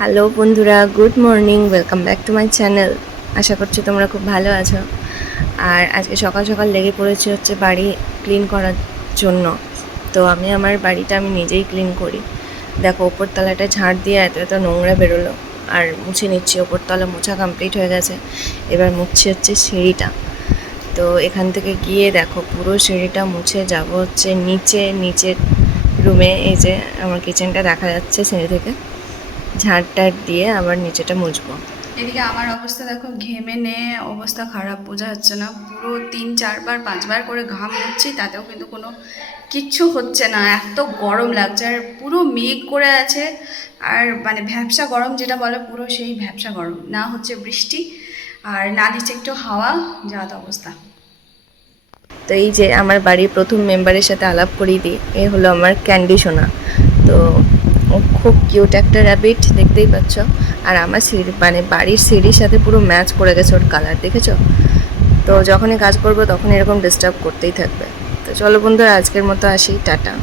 Hello বন্ধুরা, good morning, welcome back to my channel. আশা করছি তোমরা খুব ভালো আছো। আর আজকে সকাল সকাল লেগে পড়েছি হচ্ছে বাড়ি ক্লিন করার জন্য। তো আমি, আমার বাড়িটা আমি নিজেই ক্লিন করি। দেখো ওপরতলাটা ঝাড় দিয়ে এত এত নোংরা বেরোলো। আর মুছে নিচ্ছি ওপরতলা মোছা কমপ্লিট হয়ে গেছে। এবার মুছছি হচ্ছে সিঁড়িটা। তো এখান থেকে গিয়ে দেখো, পুরো সিঁড়িটা মুছে যাব হচ্ছে নিচে, নিচের রুমে এই যে, আমার কিচেনটা দেখা যাচ্ছে সিঁড়ি থেকে। ঝাড় টাড় দিয়ে আবার নিচেটা মুছবো। এদিকে আমার অবস্থা দেখো ঘেমে নে অবস্থা খারাপ বোঝা যাচ্ছে না। পুরো তিন চারবার পাঁচবার করে ঘাম হচ্ছি তাতেও কিন্তু কোনো কিচ্ছু হচ্ছে না। এত গরম লাগছে আর পুরো মেঘ করে আছে। আর মানে ভ্যাবসা গরম যেটা বলে পুরো সেই ভ্যাবসা গরম। না হচ্ছে বৃষ্টি আর না দিচ্ছে একটু হাওয়া যা তা অবস্থা। তো এই যে আমার বাড়ির প্রথম মেম্বারের সাথে আলাপ করিয়ে দিই এ হলো আমার ক্যান্ডি সোনা। তো খুব কিউট একটা র্যাবিট দেখতেই পাচ্ছ। আর আমার সিঁড়ি মানে বাড়ির সিঁড়ির সাথে পুরো ম্যাচ করে গেছে ওর কালার দেখেছ? তো যখনই কাজ করব তখন এরকম ডিস্টার্ব করতেই থাকবে। তো চলো বন্ধুরা, আজকের মতো আসি, টাটা।